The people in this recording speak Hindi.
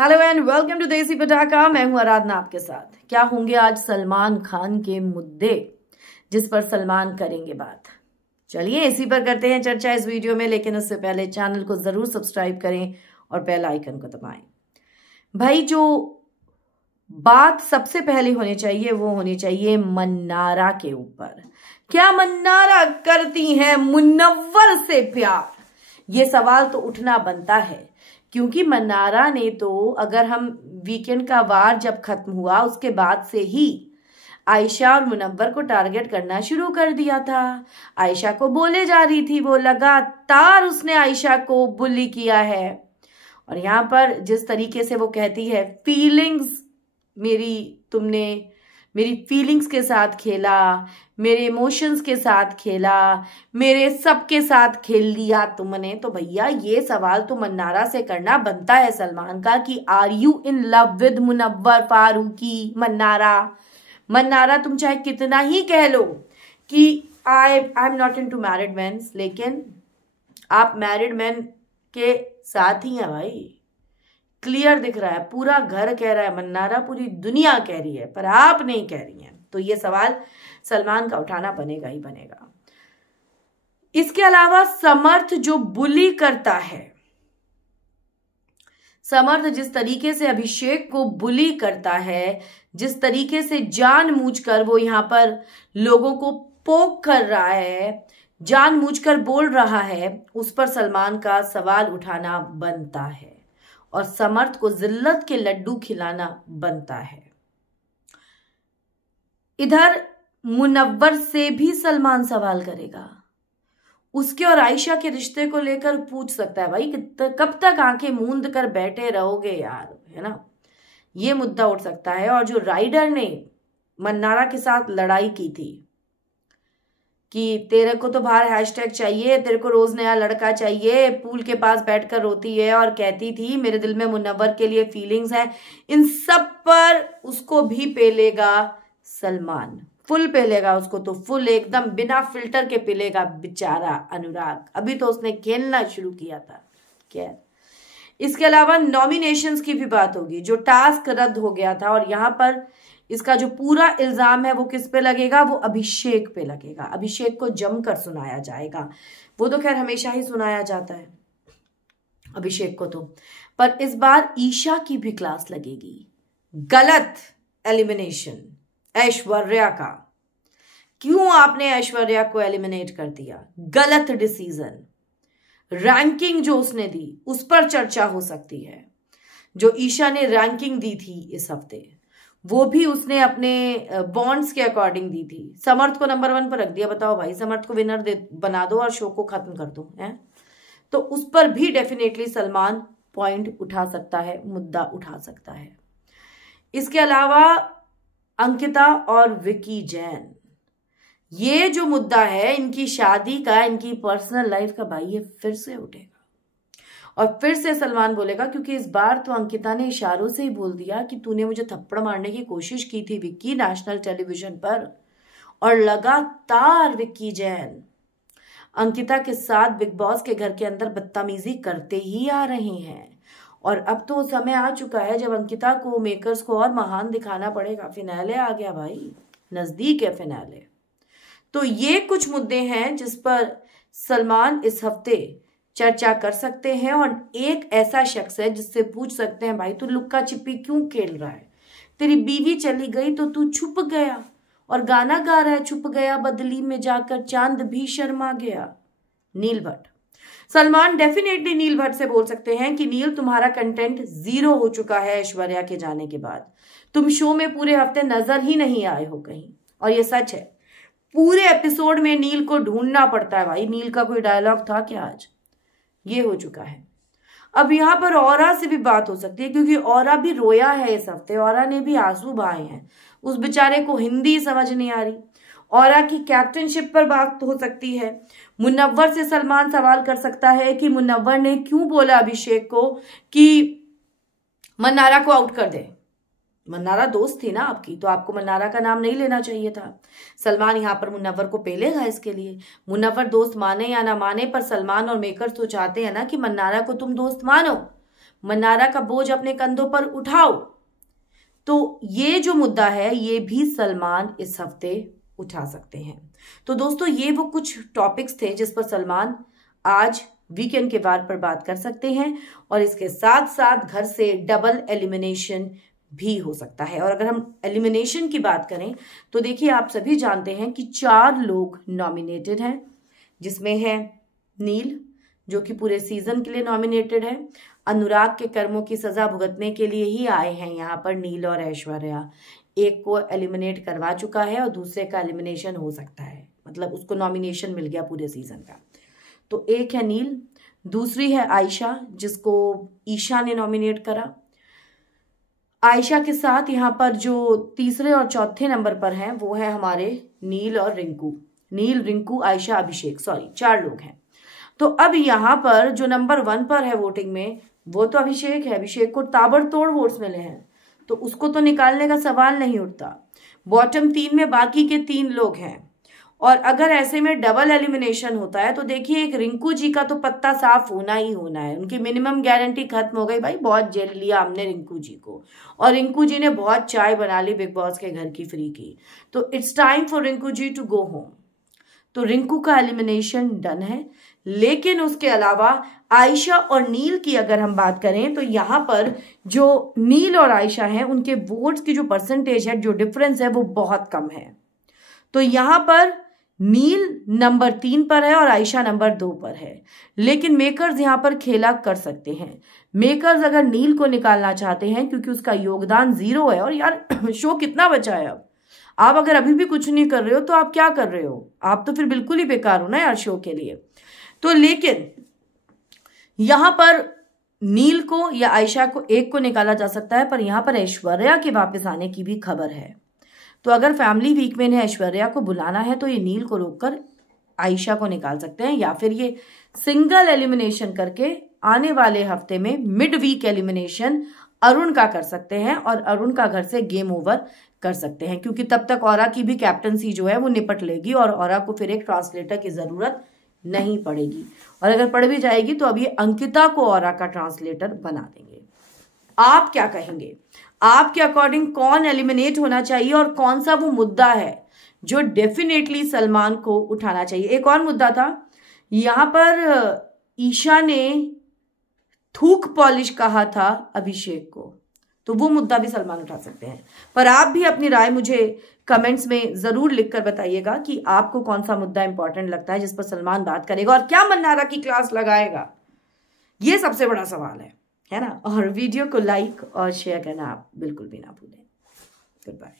हेलो एंड वेलकम टू देसी पटाखा। मैं हूं आराधना आपके साथ। क्या होंगे आज सलमान खान के मुद्दे जिस पर सलमान करेंगे बात। चलिए इसी पर करते हैं चर्चा इस वीडियो में, लेकिन उससे पहले चैनल को जरूर सब्सक्राइब करें और बेल आइकन को दबाएं। भाई जो बात सबसे पहले होनी चाहिए वो होनी चाहिए मन्नारा के ऊपर। क्या मन्नारा करती हैं मुनव्वर से प्यार? ये सवाल तो उठना बनता है, क्योंकि मन्नारा ने तो, अगर हम वीकेंड का वार जब खत्म हुआ उसके बाद से ही आयशा और मुनव्वर को टारगेट करना शुरू कर दिया था। आयशा को बोले जा रही थी, वो लगातार उसने आयशा को बुली किया है। और यहाँ पर जिस तरीके से वो कहती है फीलिंग्स तुमने मेरी फीलिंग्स के साथ खेला, मेरे इमोशंस के साथ खेला, मेरे सबके साथ खेल लिया तुमने। तो भैया ये सवाल तो मन्नारा से करना बनता है सलमान का कि are you in love with Munawar Faruqui? Mannara तुम चाहे कितना ही कह लो कि I am not into married man, लेकिन आप मैरिड मैन के साथ ही हैं भाई। क्लियर दिख रहा है, पूरा घर कह रहा है, मन्नारा पूरी दुनिया कह रही है, पर आप नहीं कह रही हैं। तो ये सवाल सलमान का उठाना बनेगा ही बनेगा। इसके अलावा समर्थ जो बुली करता है, समर्थ जिस तरीके से अभिषेक को बुली करता है, जिस तरीके से जानबूझकर वो यहाँ पर लोगों को पोक कर रहा है, जानबूझकर बोल रहा है, उस पर सलमान का सवाल उठाना बनता है और समर्थ को जिल्लत के लड्डू खिलाना बनता है। इधर मुनव्वर से भी सलमान सवाल करेगा, उसके और आयशा के रिश्ते को लेकर पूछ सकता है, भाई कब तक आंखें मूंद कर बैठे रहोगे यार, है ना? ये मुद्दा उठ सकता है। और जो राइडर ने मन्नारा के साथ लड़ाई की थी कि तेरे को तो बाहर हैशटैग चाहिए, तेरे को रोज नया लड़का चाहिए, पूल के पास बैठकर रोती है और कहती थी मेरे दिल में मुनव्वर के लिए फीलिंग्स है, इन सब पर उसको भी पेलेगा सलमान। फुल पेलेगा उसको, तो फुल एकदम बिना फिल्टर के पेलेगा बेचारा अनुराग। अभी तो उसने खेलना शुरू किया था। क्या इसके अलावा नॉमिनेशंस की भी बात होगी, जो टास्क रद्द हो गया था, और यहाँ पर इसका जो पूरा इल्जाम है वो किस पे लगेगा? वो अभिषेक पे लगेगा। अभिषेक को जमकर सुनाया जाएगा। वो तो खैर हमेशा ही सुनाया जाता है अभिषेक को तो, पर इस बार ईशा की भी क्लास लगेगी। गलत एलिमिनेशन ऐश्वर्या का। क्यों आपने ऐश्वर्या को एलिमिनेट कर दिया? गलत डिसीजन। रैंकिंग जो उसने दी उस पर चर्चा हो सकती है। जो ईशा ने रैंकिंग दी थी इस हफ्ते, वो भी उसने अपने बॉन्ड्स के अकॉर्डिंग दी थी। समर्थ को नंबर 1 पर रख दिया। बताओ भाई, समर्थ को विनर बना दो और शो को खत्म कर दो, है? तो उस पर भी डेफिनेटली सलमान पॉइंट उठा सकता है, मुद्दा उठा सकता है। इसके अलावा अंकिता और विकी जैन, ये जो मुद्दा है इनकी शादी का, इनकी पर्सनल लाइफ का, भाई ये फिर से उठेगा और फिर से सलमान बोलेगा, क्योंकि इस बार तो अंकिता ने इशारों से ही बोल दिया कि तूने मुझे थप्पड़ मारने की कोशिश की थी विक्की नेशनल टेलीविजन पर। और लगातार विक्की जैन अंकिता के साथ बिग बॉस के घर के अंदर बदतमीजी करते ही आ रहे हैं। और अब तो समय आ चुका है जब अंकिता को, मेकर्स को और महान दिखाना पड़ेगा। फिनाले आ गया भाई, नजदीक है फिनाले। तो ये कुछ मुद्दे हैं जिस पर सलमान इस हफ्ते चर्चा कर सकते हैं। और एक ऐसा शख्स है जिससे पूछ सकते हैं, भाई तू लुक्का छिपी क्यों खेल रहा है? तेरी बीवी चली गई तो तू छुप गया और गाना गा रहा है, छुप गया बदली में जाकर चांद भी शर्मा गया। नील भट्ट। सलमान डेफिनेटली नील भट्ट से बोल सकते हैं कि नील, तुम्हारा कंटेंट 0 हो चुका है ऐश्वर्या के जाने के बाद। तुम शो में पूरे हफ्ते नजर ही नहीं आए हो कहीं, और ये सच है। पूरे एपिसोड में नील को ढूंढना पड़ता है भाई। नील का कोई डायलॉग था क्या आज? ये हो चुका है। अब यहाँ पर औरा से भी बात हो सकती है, क्योंकि औरा भी रोया है इस हफ्ते। औरा ने भी आंसू बहाए हैं, उस बेचारे को हिंदी समझ नहीं आ रही। औरा की कैप्टनशिप पर बात हो सकती है। मुनव्वर से सलमान सवाल कर सकता है कि मुनव्वर ने क्यों बोला अभिषेक को कि मन्नारा को आउट कर दे। मन्नारा दोस्त थी ना आपकी, तो आपको मन्नारा का नाम नहीं लेना चाहिए था। सलमान यहाँ पर मुनव्वर को पेलेगा इसके लिए। मुनव्वर दोस्त माने या ना माने, पर सलमान और मेकर्स तो चाहते हैं ना कि मन्नारा को तुम दोस्त मानो, मन्नारा का बोझ अपने कंधों पर उठाओ। तो ये जो मुद्दा है ये भी सलमान इस हफ्ते उठा सकते हैं। तो दोस्तों ये वो कुछ टॉपिक्स थे जिस पर सलमान आज वीकेंड के वार पर बात कर सकते हैं, और इसके साथ साथ घर से डबल एलिमिनेशन भी हो सकता है। और अगर हम एलिमिनेशन की बात करें तो देखिए, आप सभी जानते हैं कि 4 लोग नॉमिनेटेड हैं, जिसमें है नील जो कि पूरे सीजन के लिए नॉमिनेटेड है। अनुराग के कर्मों की सजा भुगतने के लिए ही आए हैं यहाँ पर नील और ऐश्वर्या। एक को एलिमिनेट करवा चुका है और दूसरे का एलिमिनेशन हो सकता है, मतलब उसको नॉमिनेशन मिल गया पूरे सीजन का। तो एक है नील, दूसरी है आयशा जिसको ईशा ने नॉमिनेट करा। आयशा के साथ यहाँ पर जो तीसरे और चौथे नंबर पर हैं वो है हमारे नील और रिंकू। नील, रिंकू, आयशा, अभिषेक, 4 लोग हैं। तो अब यहाँ पर जो नंबर 1 पर है वोटिंग में वो तो अभिषेक है। अभिषेक को ताबड़तोड़ वोट्स मिले हैं, तो उसको तो निकालने का सवाल नहीं उठता। बॉटम 3 में बाकी के 3 लोग हैं, और अगर ऐसे में डबल एलिमिनेशन होता है तो देखिए एक रिंकू जी का तो पत्ता साफ होना ही होना है। उनकी मिनिमम गारंटी खत्म हो गई भाई, बहुत जेल लिया हमने रिंकू जी को, और रिंकू जी ने बहुत चाय बना ली बिग बॉस के घर की फ्री की। तो it's time for Rinku ji to go home. तो रिंकू का एलिमिनेशन डन है। लेकिन उसके अलावा आयशा और नील की अगर हम बात करें तो यहाँ पर जो नील और आयशा हैं उनके वोट्स की जो परसेंटेज है, जो डिफरेंस है वो बहुत कम है। तो यहाँ पर नील नंबर 3 पर है और आयशा नंबर 2 पर है। लेकिन मेकर्स यहाँ पर खेला कर सकते हैं। मेकर्स अगर नील को निकालना चाहते हैं क्योंकि उसका योगदान 0 है, और यार शो कितना बचा है अब, आप अगर अभी भी कुछ नहीं कर रहे हो तो आप क्या कर रहे हो, आप तो फिर बिल्कुल ही बेकार हो ना यार शो के लिए। तो लेकिन यहां पर नील को या आयशा को एक को निकाला जा सकता है, पर यहां पर ऐश्वर्या के वापस आने की भी खबर है। तो अगर फैमिली वीक में इन्हें ऐश्वर्या को बुलाना है तो ये नील को रोककर आयशा को निकाल सकते हैं, या फिर ये सिंगल एलिमिनेशन करके आने वाले हफ्ते में मिड वीक एलिमिनेशन अरुण का कर सकते हैं और अरुण का घर से गेम ओवर कर सकते हैं, क्योंकि तब तक औरा की भी कैप्टनसी जो है वो निपट लेगी और औरा को फिर एक ट्रांसलेटर की जरूरत नहीं पड़ेगी। और अगर पड़ भी जाएगी तो अब ये अंकिता को औरा का ट्रांसलेटर बना देंगे। आप क्या कहेंगे, आपके अकॉर्डिंग कौन एलिमिनेट होना चाहिए और कौन सा वो मुद्दा है जो डेफिनेटली सलमान को उठाना चाहिए? एक और मुद्दा था, यहां पर ईशा ने थूक पॉलिश कहा था अभिषेक को, तो वो मुद्दा भी सलमान उठा सकते हैं। पर आप भी अपनी राय मुझे कमेंट्स में जरूर लिखकर बताइएगा कि आपको कौन सा मुद्दा इंपॉर्टेंट लगता है जिस पर सलमान बात करेगा, और क्या मन्नारा की क्लास लगाएगा, ये सबसे बड़ा सवाल है ना। और वीडियो को लाइक और शेयर करना आप बिल्कुल भी ना भूलें। Good bye.